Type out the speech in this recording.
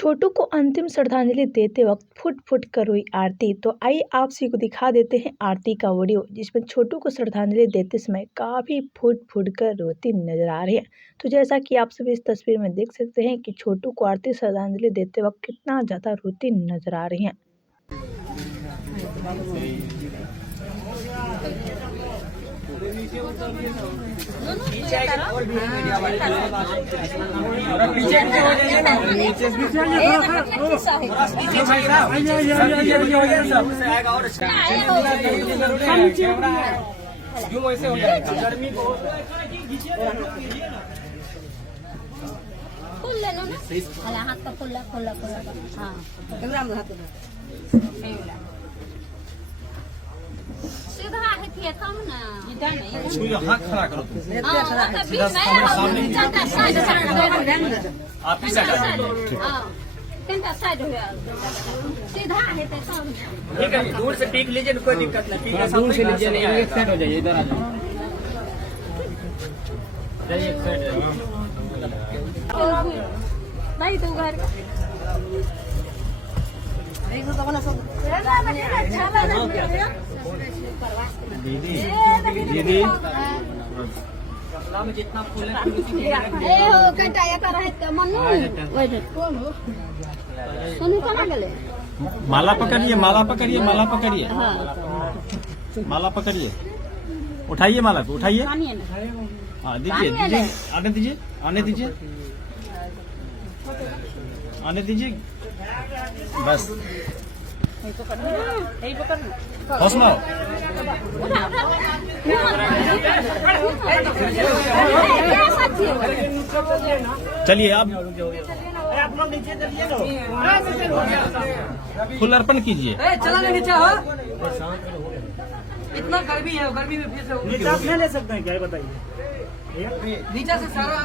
छोटू को अंतिम श्रद्धांजलि देते वक्त फुट फुट कर रोई आरती। तो आइए आप सभी को दिखा देते हैं आरती का वीडियो, जिसमें छोटू को श्रद्धांजलि देते समय काफ़ी फुट फुट कर रोती नजर आ रही है। तो जैसा कि आप सभी इस तस्वीर में देख सकते हैं कि छोटू को आरती श्रद्धांजलि देते वक्त कितना ज़्यादा रोती नजर आ रही है। फुल ले लो ना, हाथ का फुल्ला फुल्ला फुल्ला। हाँ, सीधा है फिर कम ना, इधर नहीं। हाथ खड़ा करो तुम। आप ही साइड। साइड हुआ सीधा है तो कम। ठीक है, दूर से पीक लीजिए, कोई दिक्कत नहीं। दूर से लीजिए, नहीं एक साइड हो जाइए, इधर आ जाइए। एक साइड भाई तू घर दीदी दीदी में जितना फूल माला पकड़िए, माला पकड़िए, माला पकड़िए, माला पकड़िए, उठाइए माला को, उठाइए। हाँ दीजिए, दीजिए, आने दीजिए, आने दीजिए, आने दीजिए, बस हौसला। चलिए आप नीचे चलिए, फूल अर्पण कीजिए। चला नीचे हो, इतना गर्मी है, गर्मी में फिर से नीचे आप ले सकते हैं क्या, बताइए। नीचे से सारा